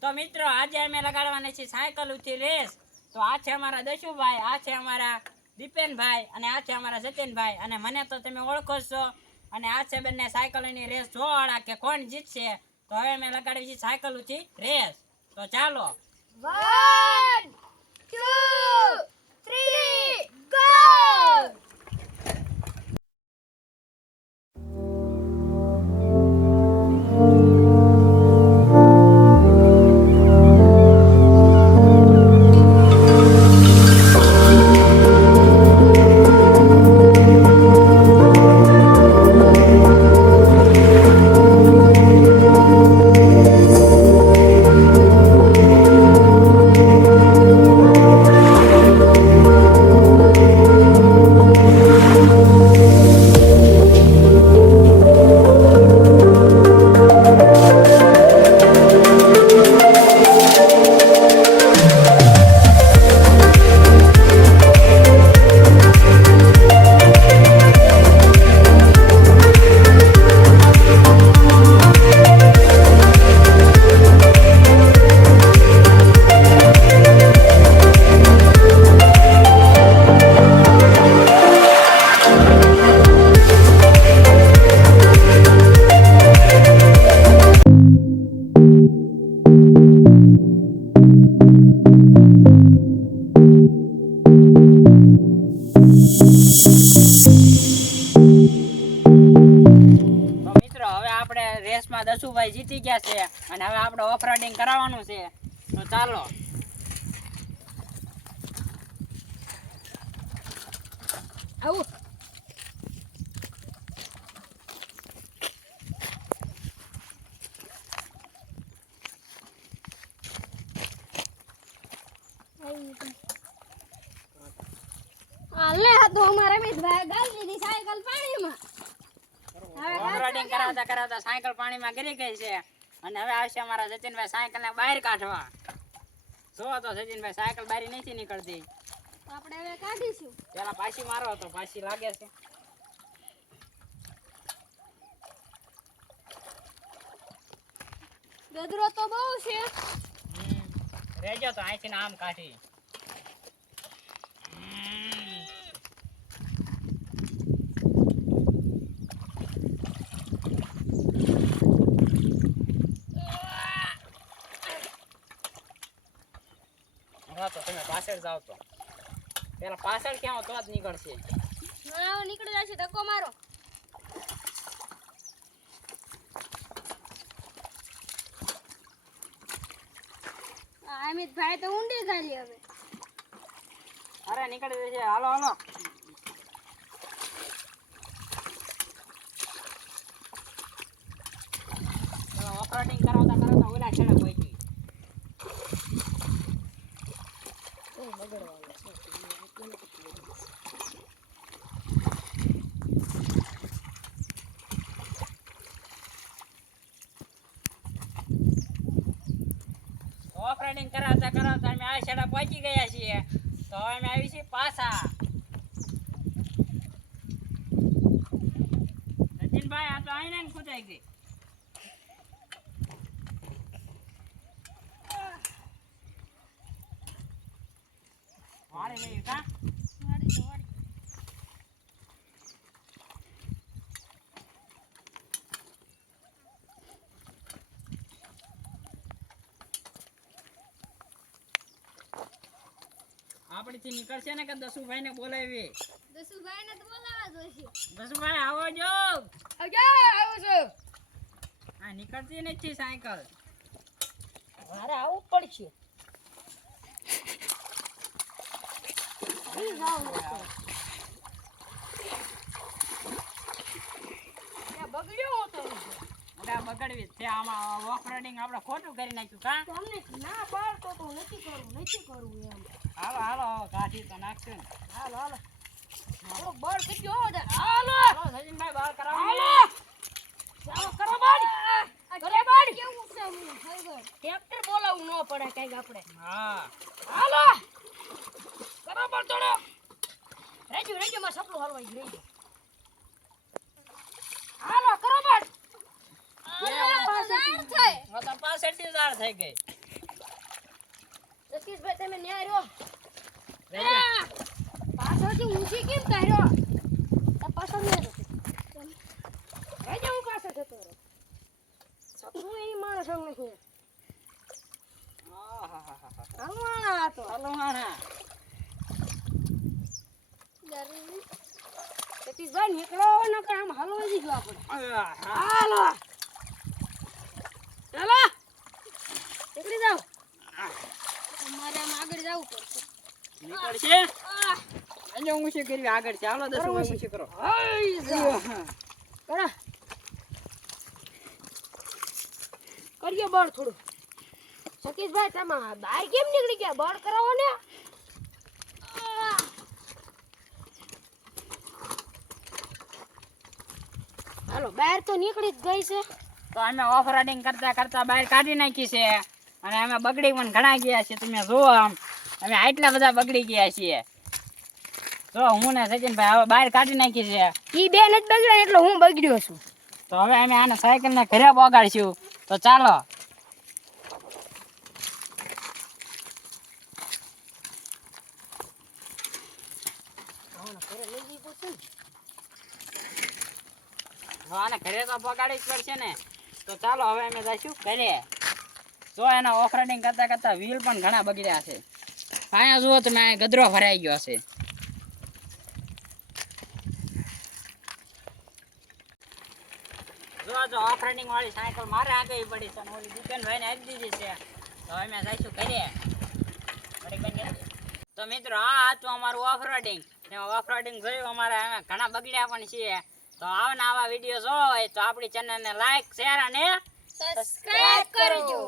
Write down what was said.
તો મિત્રો આજે અમે લગાડવાની છે સાયકલ ઉથી રેસ. તો આ છે અમારા દશુભાઈ આ છે અમારા દીપેનભાઈ અને આ છે અમારા સચિનભાઈ. અને મને તો તમે ઓળખો છો. અને આ છે બંને સાયકલની રેસ. જોવાળા કે કોણ જીતશે તો હવે અમે લગાડવી છે સાયકલ ઉથી રેસ. તો ચાલો. One, two, three, અને હવે આપણે ઓફ રાઇડિંગ કરાવવાનું છે. તો ચાલો. આવું. લે તો અમારે રમેશભાઈ ગાલ દીધી સાયકલ પાણીમાં. હવે ઓફ રાઇડિંગ કરાવતા કરાવતા સાયકલ પાણીમાં ગરી ગઈ છે. અને હવે આવશે અમારા સચિનભાઈ સાયકલ ને બહાર કાઢવા. જો તો સચિનભાઈ સાયકલ બહાર નથી નીકળતી. આપણે હવે કાઢીશું. પેલા પાછી મારો તો પાછી લાગે છે. ગદરો તો બહુ છે. રેજો તો અહીંથી આમ કાઢી. તો તમે પાછળ જાઓ તો. પેલા પાછળ ક્યાં તો જ નીકળશે. નીકળી જશે ધક્કો મારો. અમિતભાઈ તો ઊંડી ખાલી હવે. અરે નીકળી જશે. હાલો હાલો પેલા ઓફરોડિંગ કરાવતા કરાવતા ઓલા છેડે પહોંચી ઓફ રાઇડિંગ કરાવતા કરાવતા અમે આ છેડા પહોંચી ગયા છીએ. તો અમે આવી છીએ પાછા. સચિનભાઈ આ તો આઈને ખૂટાઈ ગઈ. વાળી લઈ કા વાળી દો, વાળી. આપણીથી નીકળશે ને કે દસુભાઈ ને બોલાવી તો બોલાવવા જોઈશે. દસુભાઈ આવો જો. આવો આવું છું. આ નીકળતી નથી સાયકલ. મારે આવું પડશે. બગડ્યો હતો બગડવી છે. આમાં ઓફ આપણે ખોટું કરી નાખ્યું કા? તમને ના પાડતો તો નથી કરવું નથી કરવું એમ. હાલો હાલો કાઢી તો નાખશું હાલો હાલો. થોડુંક બળ કરજો હાલો! હાલો સચિનભાઈ બહાર કરાવો. ચાલો કરો બાડ કરે બાડ કેવું છે હું ખબર ટ્રેક્ટર બોલાવું ન પડે કંઈક આપણે. હા. હાલો! બાડ થોડો રેજો રેજો માં સપનું હલવાઈ ગયું રેજો. હાલો કરો હવે તો પાછળથી ઝાડ થઈ ગઈ. સતીશભાઈ તમે ન્યાય રહ્યો! પાછળથી ઊંચી કેમ કાઢ્યો? આ પાછળ ન જતો. રહેજો, હું પાછળ જતો રહું. સપનું એ માણસ હા હા હા હા આ તો. ચાલો માણા. સતીશભાઈ નીકળો નકર આમ હલવાઈ દીધું આપણે. હાલો. ચાલો નીકળી જાઓ. અમારે આમ આગળ જવું પડશે. નીકળશે? ચાલો દસ. કરો. કરો. કરીએ બળ થોડું. સતીશભાઈ તમે બહાર કેમ નીકળી ગયા? બળ કરાવો ને. હાલો બહાર તો નીકળી જ ગઈ છે. તો અમે ઓફ રાઇડિંગ કરતા કરતા બહાર કાઢી નાખી છે. અને અમે બગડી પણ ઘણા ગયા છીએ તમે જુઓ આમ. અમે આટલા બધા બગડી ગયા છીએ. જો હું ને સચિનભાઈ હવે બહાર કાઢી નાખી છે. ઈ બેન જ બગડ્યા એટલે હું બગડ્યો છું. તો હવે અમે આને સાયકલ ને ઘરે પોગાડશું તો ચાલો. હવે જ ઓફ રાઇડિંગ ગદરો ભરાઈ ગયો છે. વાળી સાયકલ મારે આગળ પડી છે ઓલી દીપેનભાઈને આપી દીધી છે. તો અમે જઈશું ઘરે. તો મિત્રો, આ હતું અમારું ઓફ રાઇડિંગ ઓફ જોયું, અમારે અમે ઘણા બગડ્યા પણ છીએ. તો આવા આવા વીડિયો જોવા હોય તો આપણી ચેનલને લાઈક શેર અને સબસ્ક્રાઇબ કરજો.